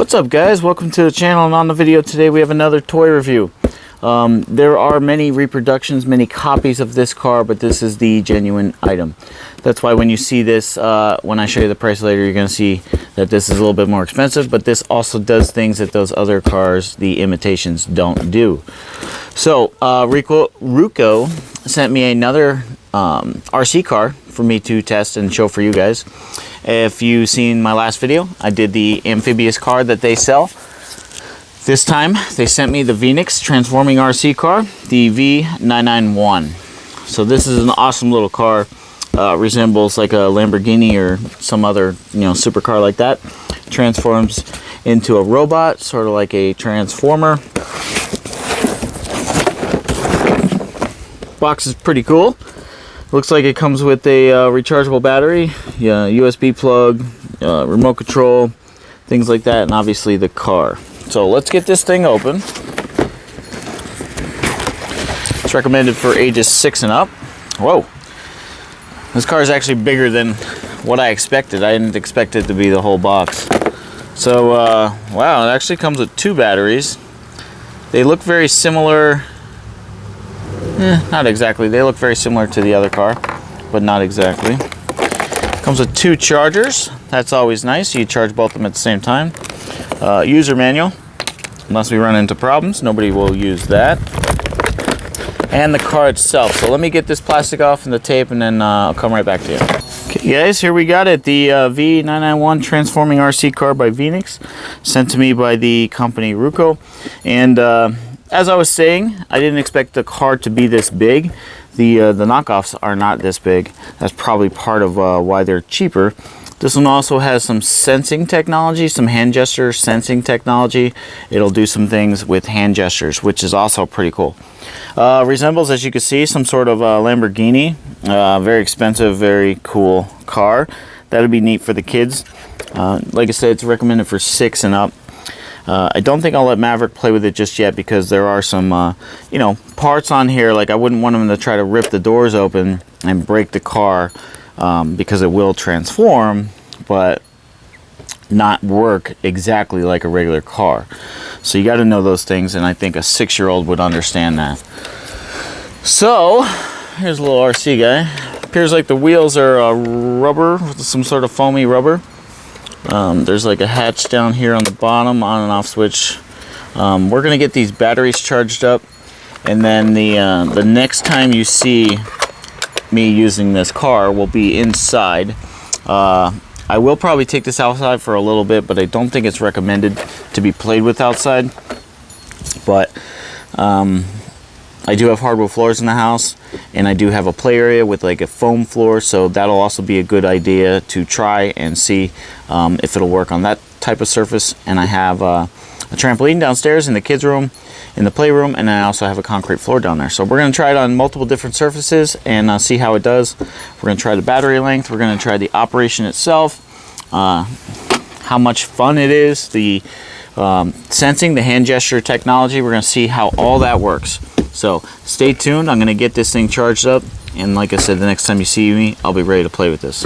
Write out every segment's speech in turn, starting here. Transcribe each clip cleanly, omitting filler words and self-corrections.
What's up, guys? Welcome to the channel, and on the video today we have another toy review. There are many reproductions, many copies of this car, but this is the genuine item. That's why when you see this, when I show you the price later, you're going to see that this is a little bit more expensive, but this also does things that those other cars, the imitations, don't do. So Ruko sent me another RC car for me to test and show for you guys. If you've seen my last video, I did the amphibious car that they sell. This time they sent me the Veenix transforming RC car, the V991. So this is an awesome little car. Resembles like a Lamborghini or some other, supercar like that. Transforms into a robot, sort of like a transformer. Box is pretty cool. Looks like it comes with a rechargeable battery, USB plug, remote control, things like that, and obviously the car. So let's get this thing open. It's recommended for ages 6 and up. Whoa. This car is actually bigger than what I expected. I didn't expect it to be the whole box. So, wow, it actually comes with 2 batteries. They look very similar. Not exactly. They look very similar to the other car, but not exactly. Comes with 2 chargers. That's always nice. You charge both of them at the same time. User manual. Unless we run into problems, nobody will use that. And the car itself. So let me get this plastic off and the tape, and then I'll come right back to you. Okay, guys, here we got it. The V991 transforming RC car by Veenix, sent to me by the company Ruko. And as I was saying, I didn't expect the car to be this big. The knockoffs are not this big. That's probably part of why they're cheaper. This one also has some sensing technology, some hand gesture sensing technology. It'll do some things with hand gestures, which is also pretty cool. Resembles, as you can see, some sort of Lamborghini. Very expensive, very cool car. That would be neat for the kids. Like I said, it's recommended for 6 and up. I don't think I'll let Maverick play with it just yet, because there are some, parts on here. Like, I wouldn't want him to try to rip the doors open and break the car, because it will transform, but not work exactly like a regular car. So you got to know those things, and I think a 6-year-old would understand that. So here's a little RC guy. Appears like the wheels are rubber, some sort of foamy rubber. There's like a hatch down here on the bottom, on and off switch. We're gonna get these batteries charged up, and then the next time you see me using this car will be inside. I will probably take this outside for a little bit, but I don't think it's recommended to be played with outside. But I do have hardwood floors in the house, and I do have a play area with like a foam floor, so that'll also be a good idea to try and see if it'll work on that type of surface. And I have a trampoline downstairs in the kids' room, in the playroom, and I also have a concrete floor down there. So we're going to try it on multiple different surfaces and see how it does. We're going to try the battery length. We're going to try the operation itself, how much fun it is, the sensing, the hand gesture technology. We're going to see how all that works. So stay tuned. I'm going to get this thing charged up, and like I said, the next time you see me, I'll be ready to play with this.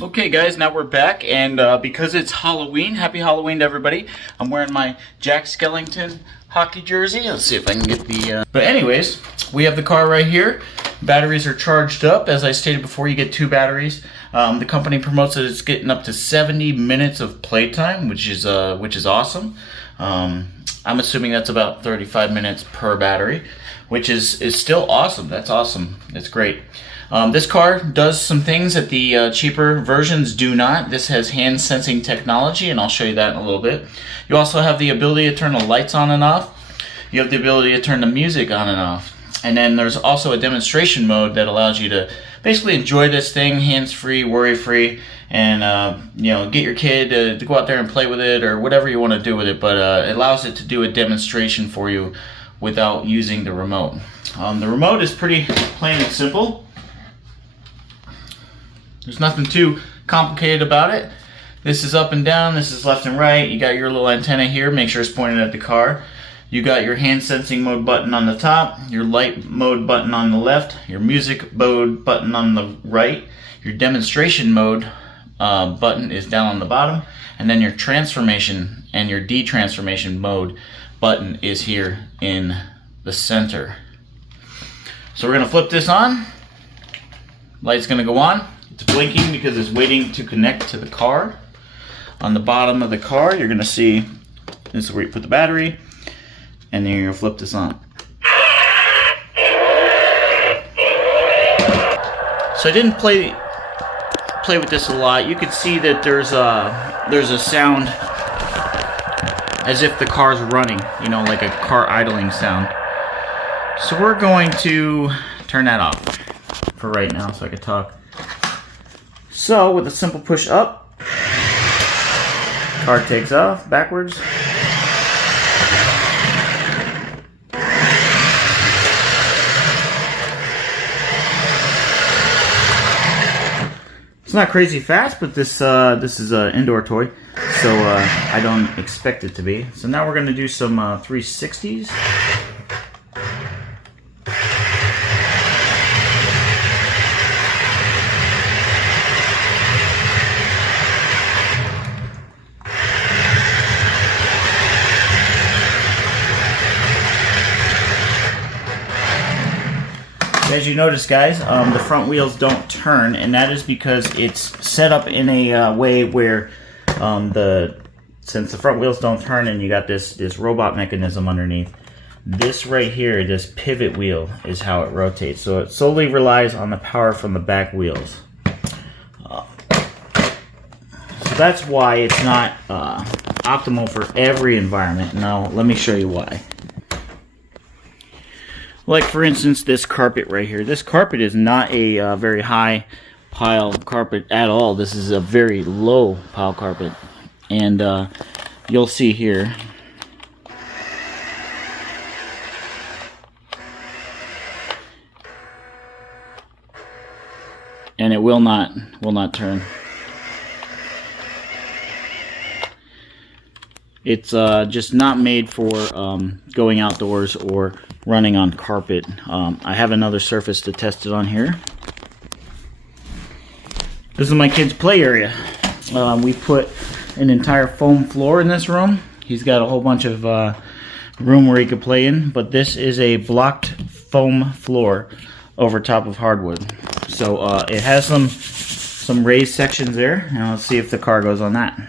Okay, guys, now we're back, and because it's Halloween, happy Halloween to everybody. I'm wearing my Jack Skellington hockey jersey. Let's see if I can get the... But anyways, we have the car right here. Batteries are charged up. As I stated before, you get 2 batteries. The company promotes that it's getting up to 70 minutes of playtime, which is awesome. I'm assuming that's about 35 minutes per battery, which is still awesome. That's awesome. It's great. This car does some things that the cheaper versions do not. This has hand sensing technology, and I'll show you that in a little bit. You also have the ability to turn the lights on and off. You have the ability to turn the music on and off. And then there's also a demonstration mode that allows you to basically enjoy this thing hands-free, worry-free, and get your kid to go out there and play with it, or whatever you want to do with it. But it allows it to do a demonstration for you without using the remote. The remote is pretty plain and simple. There's nothing too complicated about it. This is up and down, this is left and right. You got your little antenna here, make sure it's pointed at the car. You got your hand sensing mode button on the top, your light mode button on the left, your music mode button on the right, your demonstration mode button is down on the bottom, and then your transformation and your detransformation mode button is here in the center. So we're going to flip this on. Light's going to go on. It's blinking because it's waiting to connect to the car. On the bottom of the car, you're going to see this is where you put the battery, and then you're going to flip this on. So I didn't play with this a lot. You can see that there's a sound as if the car's running, you know, like a car idling sound. So we're going to turn that off for right now so I can talk. So with a simple push up, car takes off backwards. It's not crazy fast, but this is an indoor toy, so I don't expect it to be. So now we're going to do some 360s. As you notice, guys, the front wheels don't turn, and that is because it's set up in a way where since the front wheels don't turn and you got this robot mechanism underneath, this right here, this pivot wheel, is how it rotates. So it solely relies on the power from the back wheels. So that's why it's not optimal for every environment. Now, let me show you why. Like, for instance, this carpet right here. This carpet is not a very high pile carpet at all. This is a very low pile carpet. And you'll see here. And it will not turn. It's just not made for going outdoors or running on carpet. I have another surface to test it on here. This is my kid's play area. We put an entire foam floor in this room. He's got a whole bunch of room where he could play in, but this is a blocked foam floor over top of hardwood. So it has some raised sections there, and let's see if the car goes on that.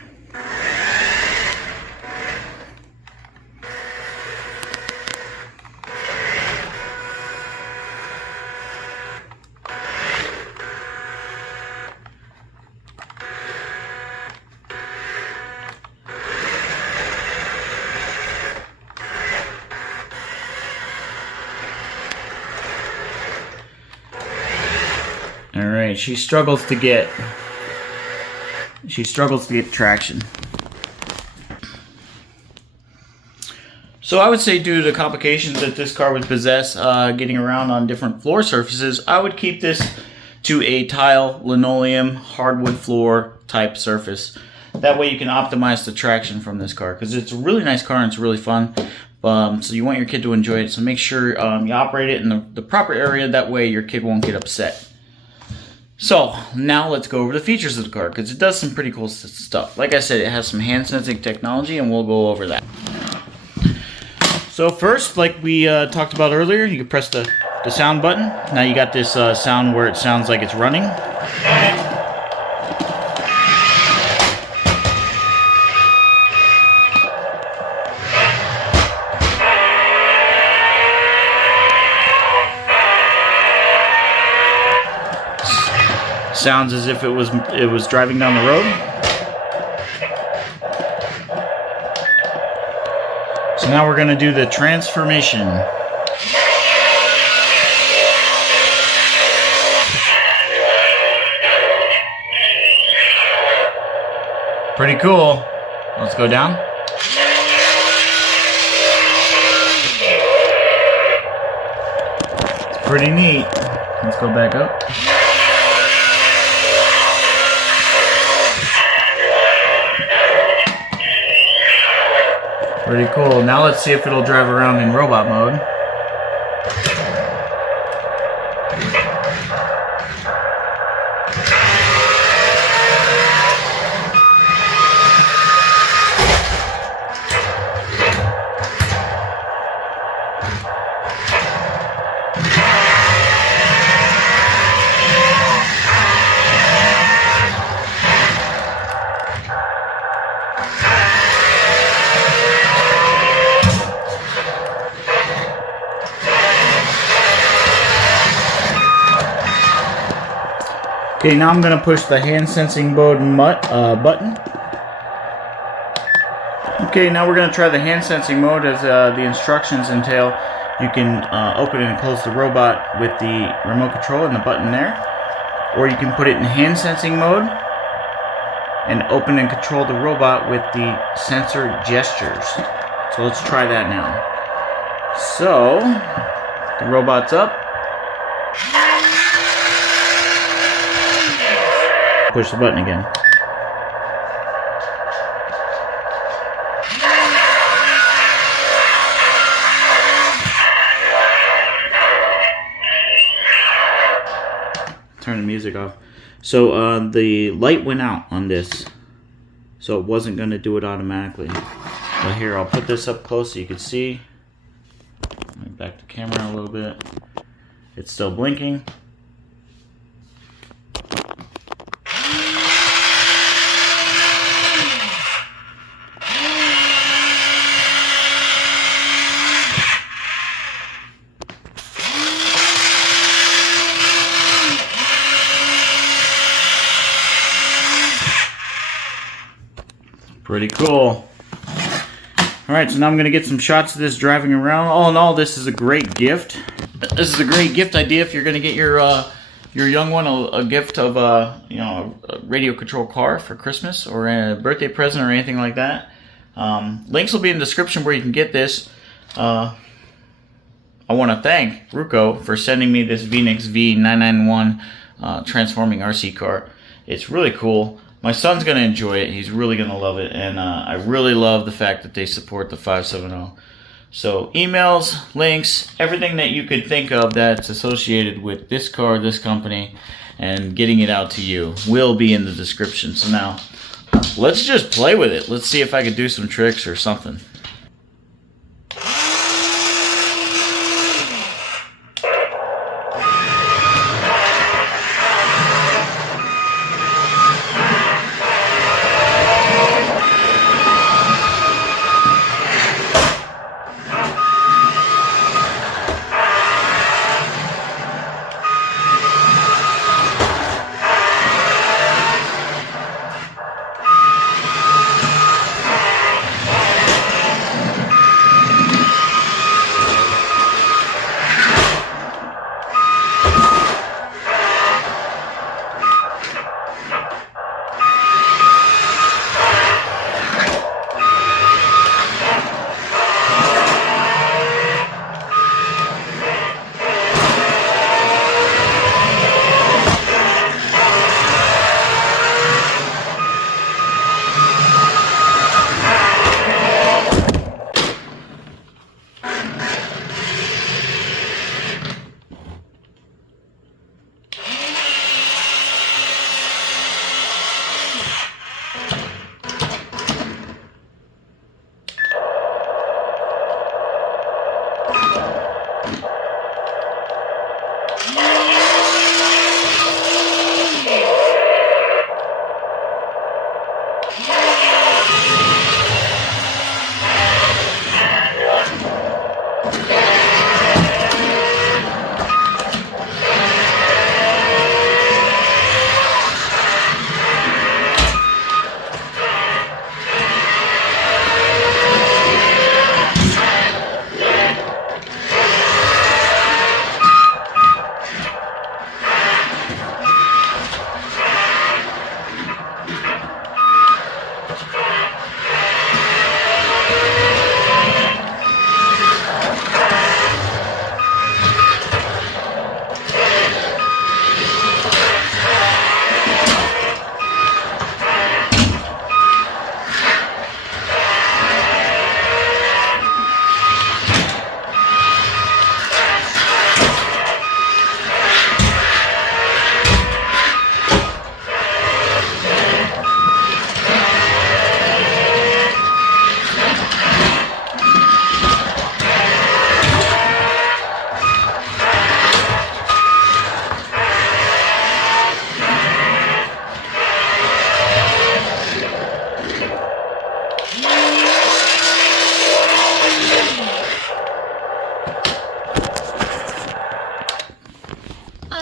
Alright, she struggles to get traction. So I would say, due to the complications that this car would possess getting around on different floor surfaces, I would keep this to a tile, linoleum, hardwood floor type surface. That way you can optimize the traction from this car, because it's a really nice car and it's really fun. So you want your kid to enjoy it, so make sure you operate it in the proper area. That way your kid won't get upset. So now let's go over the features of the car, because it does some pretty cool stuff. Like I said, it has some hand sensing technology, and we'll go over that. So first, like we talked about earlier, you can press the sound button. Now you got this sound where it sounds like it's running. Sounds as if it was driving down the road. So now we're going to do the transformation. Pretty cool. Let's go down. It's pretty neat. Let's go back up. Pretty cool. Now let's see if it'll drive around in robot mode. Okay, now I'm going to push the hand sensing mode button. Okay, now we're going to try the hand sensing mode as the instructions entail. You can open and close the robot with the remote control and the button there. Or you can put it in hand sensing mode and open and control the robot with the sensor gestures. So let's try that now. So, the robot's up. Push the button again. Turn the music off. So the light went out on this, so it wasn't going to do it automatically. But here, I'll put this up close so you can see. Let me back the camera a little bit. It's still blinking. Pretty cool. Alright, so now I'm going to get some shots of this driving around. All in all, this is a great gift. This is a great gift idea if you're going to get your young one a gift of you know, a radio control car for Christmas or a birthday present or anything like that. Links will be in the description where you can get this. I want to thank Ruko for sending me this Veenix V991 transforming RC car. It's really cool. My son's going to enjoy it. He's really going to love it. And I really love the fact that they support the 570. So emails, links, everything that you could think of that's associated with this car, this company, and getting it out to you will be in the description. So now, let's just play with it. Let's see if I could do some tricks or something.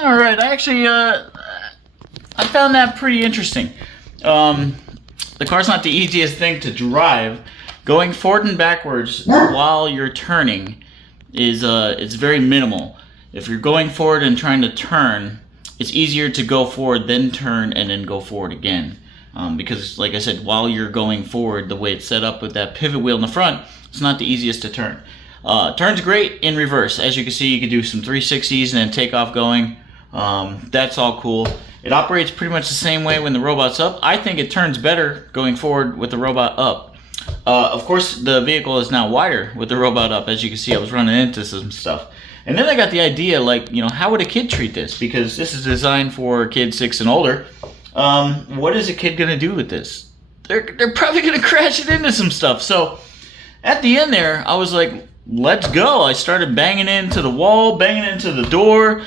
Alright, I actually I found that pretty interesting. The car's not the easiest thing to drive. Going forward and backwards while you're turning is it's very minimal. If you're going forward and trying to turn, it's easier to go forward, then turn, and then go forward again. Because, like I said, while you're going forward, the way it's set up with that pivot wheel in the front, it's not the easiest to turn. Turns great in reverse. As you can see, you can do some 360s and then take off going. That's all cool. It operates pretty much the same way when the robot's up. I think it turns better going forward with the robot up. Of course, the vehicle is now wider with the robot up. As you can see, I was running into some stuff. And then I got the idea, like, you know, how would a kid treat this? Because this is designed for kids 6 and older. What is a kid gonna do with this? They're probably gonna crash it into some stuff. So at the end there, I was like, let's go. I started banging into the wall, banging into the door,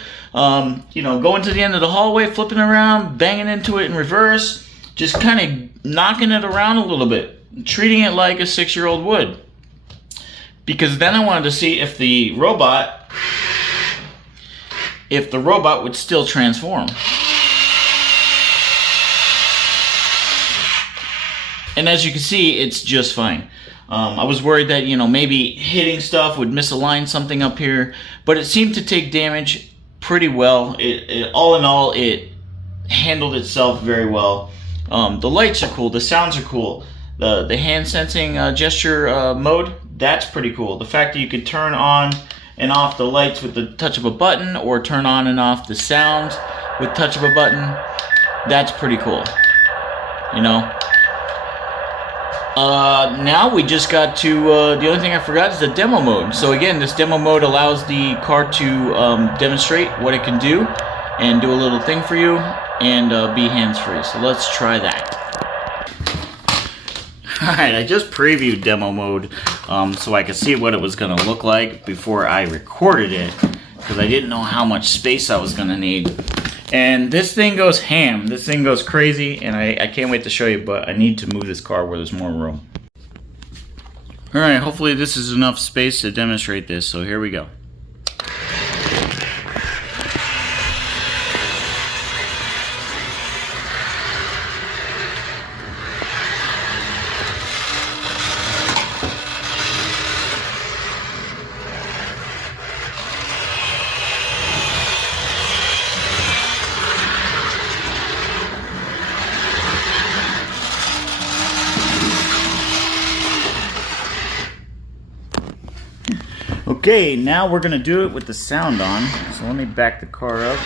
you know, going to the end of the hallway, flipping around, banging into it in reverse, just kind of knocking it around a little bit, treating it like a 6-year-old would. Because then I wanted to see if the robot would still transform. And as you can see, it's just fine. I was worried that, you know, maybe hitting stuff would misalign something up here, but it seemed to take damage pretty well. All in all, it handled itself very well. The lights are cool, the sounds are cool. The hand sensing gesture mode, that's pretty cool. The fact that you could turn on and off the lights with the touch of a button, or turn on and off the sounds with touch of a button, that's pretty cool. You know? Now we just got to, the only thing I forgot is the demo mode. So again, this demo mode allows the car to demonstrate what it can do and do a little thing for you and be hands-free. So let's try that. Alright, I just previewed demo mode so I could see what it was going to look like before I recorded it, because I didn't know how much space I was going to need. And this thing goes ham. This thing goes crazy, and I can't wait to show you, but I need to move this car where there's more room. Alright, hopefully this is enough space to demonstrate this, so here we go. Okay, now we're gonna do it with the sound on. So let me back the car up.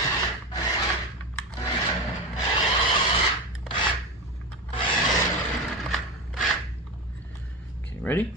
Okay, ready?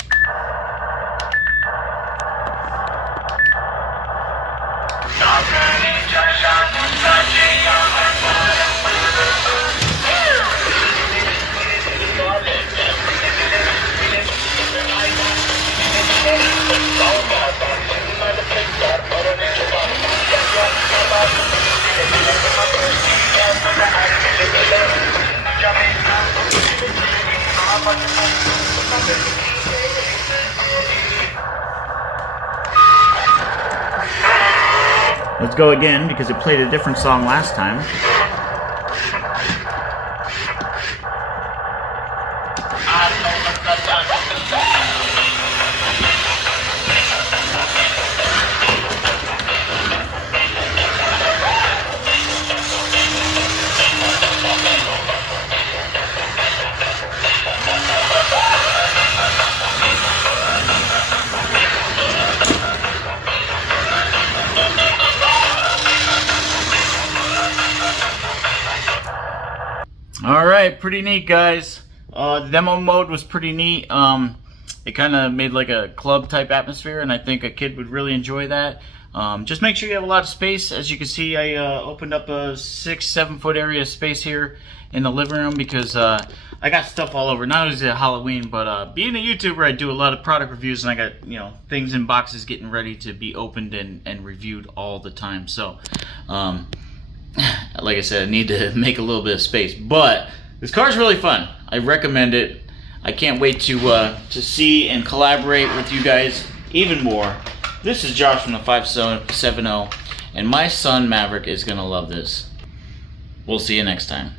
Let's go again, because it played a different song last time. Alright, pretty neat, guys. The demo mode was pretty neat. It kind of made like a club type atmosphere, and I think a kid would really enjoy that. Just make sure you have a lot of space. As you can see, I opened up a 6-7 foot area of space here in the living room, because I got stuff all over. Not only is it Halloween, but being a YouTuber, I do a lot of product reviews, and I got, you know, things in boxes getting ready to be opened and reviewed all the time. So like I said, I need to make a little bit of space, but this car is really fun. I recommend it. I can't wait to see and collaborate with you guys even more. This is Josh from the 570, and my son Maverick is gonna love this. We'll see you next time.